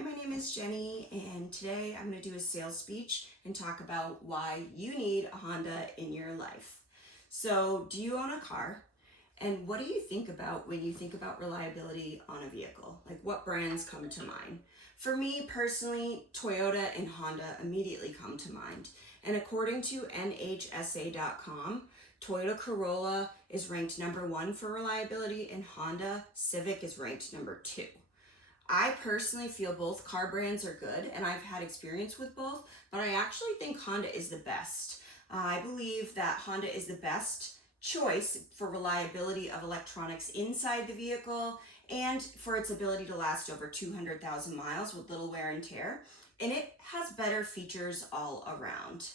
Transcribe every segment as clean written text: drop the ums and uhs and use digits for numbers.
Hi, my name is Jenny, and today I'm going to do a sales speech and talk about why you need a Honda in your life. So, do you own a car? And what do you think about when you think about reliability on a vehicle? Like, what brands come to mind? For me personally, Toyota and Honda immediately come to mind. And according to NHSA.com, Toyota Corolla is ranked number 1 for reliability, and Honda Civic is ranked number 2. I personally feel both car brands are good, and I've had experience with both, but I actually think Honda is the best. I believe that Honda is the best choice for reliability of electronics inside the vehicle and for its ability to last over 200,000 miles with little wear and tear, and it has better features all around.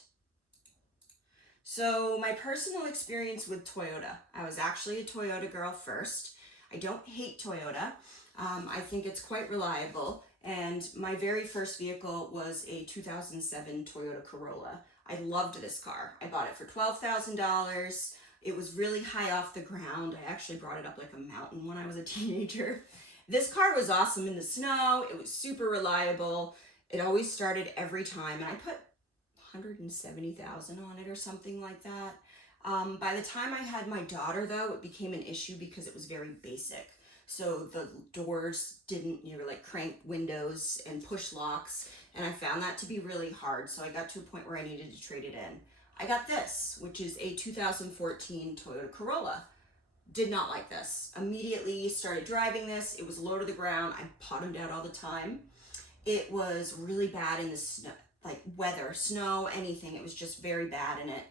So my personal experience with Toyota, I was actually a Toyota girl first. I don't hate Toyota. I think it's quite reliable, and my very first vehicle was a 2007 Toyota Corolla. I loved this car. I bought it for $12,000. It was really high off the ground. I actually brought it up like a mountain when I was a teenager. This car was awesome in the snow. It was super reliable. It always started every time, and I put 170,000 on it or something like that. By the time I had my daughter, though, it became an issue because it was very basic. So the doors didn't, like crank windows and push locks, and I found that to be really hard. So I got to a point where I needed to trade it in. I got this, which is a 2014 Toyota Corolla. Did not like this. Immediately started driving this. It was low to the ground. I bottomed out all the time. It was really bad in the snow, like weather, snow, anything. It was just very bad in it.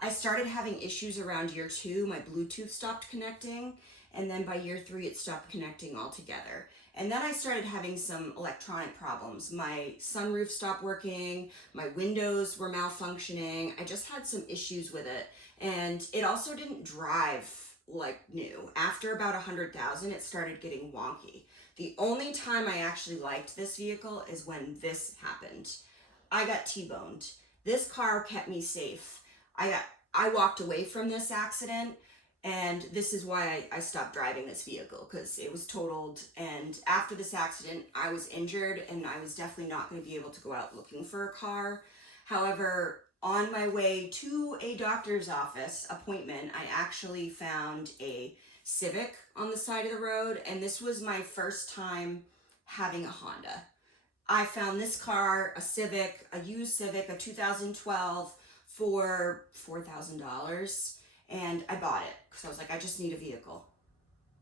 I started having issues around year 2. My Bluetooth stopped connecting, and then by year 3 it stopped connecting altogether. And then I started having some electronic problems. My sunroof stopped working, my windows were malfunctioning. I just had some issues with it, and it also didn't drive like new. After about 100,000 it started getting wonky. The only time I actually liked this vehicle is when this happened. I got T-boned. This car kept me safe. I walked away from this accident, and this is why I stopped driving this vehicle, because it was totaled, and after this accident I was injured, and I was definitely not going to be able to go out looking for a car. However, on my way to a doctor's office appointment, I actually found a Civic on the side of the road, and this was my first time having a Honda. I found this car, a Civic, a used Civic, a 2012, for $4,000, and I bought it because I was like, I just need a vehicle.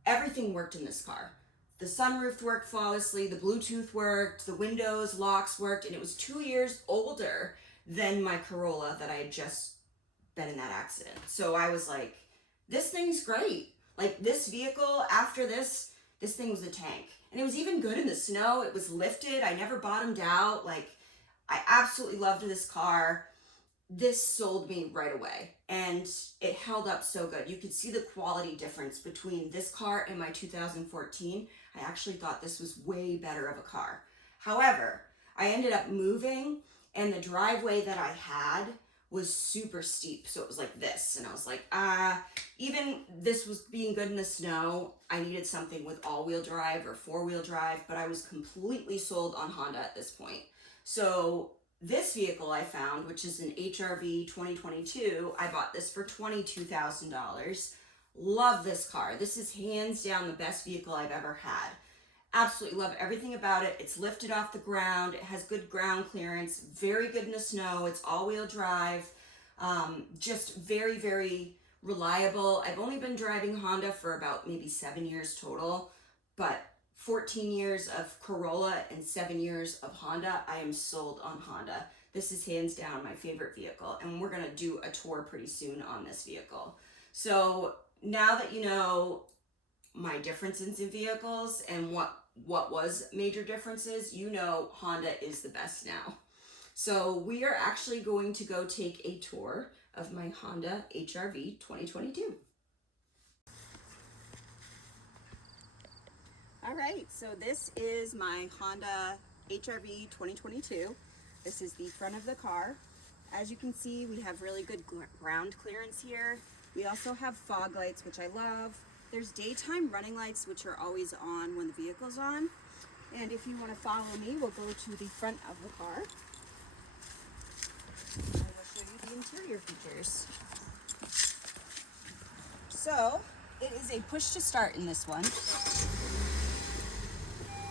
Everything worked in this car. The sunroof worked flawlessly, the Bluetooth worked, the windows, locks worked, and it was 2 years older than my Corolla that I had just been in that accident. So I was like, this thing's great. Like, this vehicle, after this thing was a tank. And it was even good in the snow. It was lifted. I never bottomed out. Like, I absolutely loved this car. This sold me right away, and it held up so good. You could see the quality difference between this car and my 2014. I actually thought this was way better of a car. However, I ended up moving, and the driveway that I had was super steep. So it was like this, and I was like, even this was being good in the snow, I needed something with all-wheel drive or four-wheel drive, but I was completely sold on Honda at this point. So this vehicle I found, which is an HR-V 2022, I bought this for $22,000. Love this car. This is hands down the best vehicle I've ever had. Absolutely love everything about it. It's lifted off the ground. It has good ground clearance, very good in the snow. It's all-wheel drive, just very, very reliable. I've only been driving Honda for about maybe 7 years total, but 14 years of Corolla and 7 years of Honda, I am sold on Honda. This is hands down my favorite vehicle, and we're gonna do a tour pretty soon on this vehicle. So now that you know my differences in vehicles and what was major differences, you know Honda is the best now. So we are actually going to go take a tour of my Honda HR-V 2022. All right, so this is my Honda HR-V 2022. This is the front of the car. As you can see, we have really good ground clearance here. We also have fog lights, which I love. There's daytime running lights, which are always on when the vehicle's on. And if you want to follow me, we'll go to the front of the car. I will show you the interior features. So, it is a push to start in this one.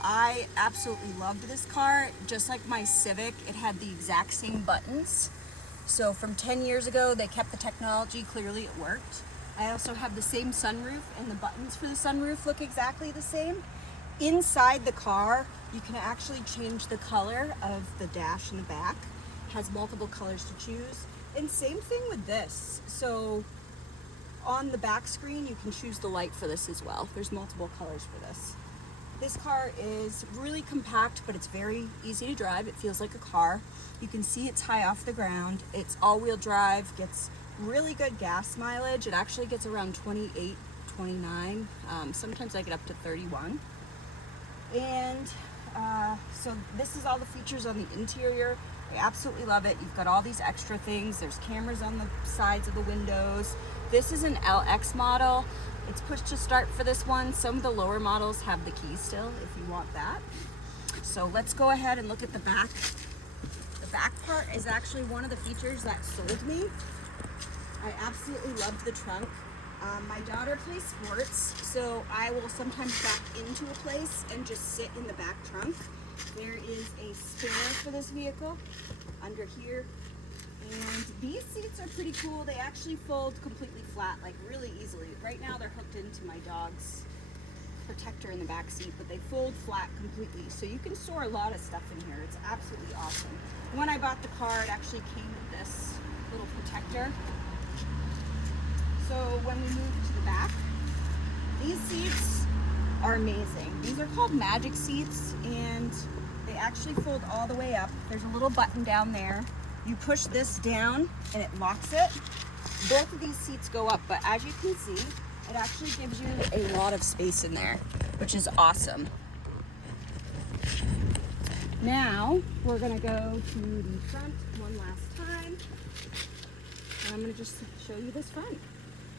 I absolutely loved this car. Just like my Civic, it had the exact same buttons. So from 10 years ago, they kept the technology. Clearly it worked. I also have the same sunroof, and the buttons for the sunroof look exactly the same. Inside the car, you can actually change the color of the dash in the back. It has multiple colors to choose. And same thing with this. So on the back screen, you can choose the light for this as well. There's multiple colors for this. This car is really compact, but it's very easy to drive. It feels like a car. You can see it's high off the ground. It's all-wheel drive, gets really good gas mileage. It actually gets around 28, 29. Sometimes I get up to 31. And so this is all the features on the interior. I absolutely love it. You've got all these extra things. There's cameras on the sides of the windows. This is an LX model. It's push to start for this one. Some of the lower models have the key still if you want that. So let's go ahead and look at the back. The back part is actually one of the features that sold me. I absolutely loved the trunk. My daughter plays sports, so I will sometimes back into a place and just sit in the back trunk. There is a spare for this vehicle under here. And these seats are pretty cool. They actually fold completely flat, like really easily. Right now they're hooked into my dog's protector in the back seat, but they fold flat completely. So you can store a lot of stuff in here. It's absolutely awesome. When I bought the car, it actually came with this little protector. So when we move to the back, these seats are amazing. These are called Magic seats, and they actually fold all the way up. There's a little button down there. You push this down and it locks it. Both of these seats go up, but as you can see, it actually gives you a lot of space in there, which is awesome. Now, we're gonna go to the front one last time. And I'm gonna just show you this front.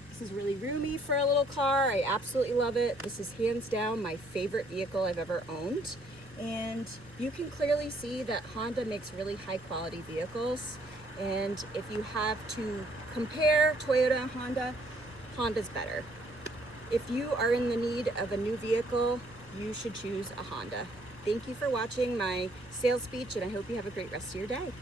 This is really roomy for a little car. I absolutely love it. This is hands down my favorite vehicle I've ever owned. And you can clearly see that Honda makes really high quality vehicles. And if you have to compare Toyota and Honda, Honda's better. If you are in the need of a new vehicle, you should choose a Honda. Thank you for watching my sales speech, and I hope you have a great rest of your day.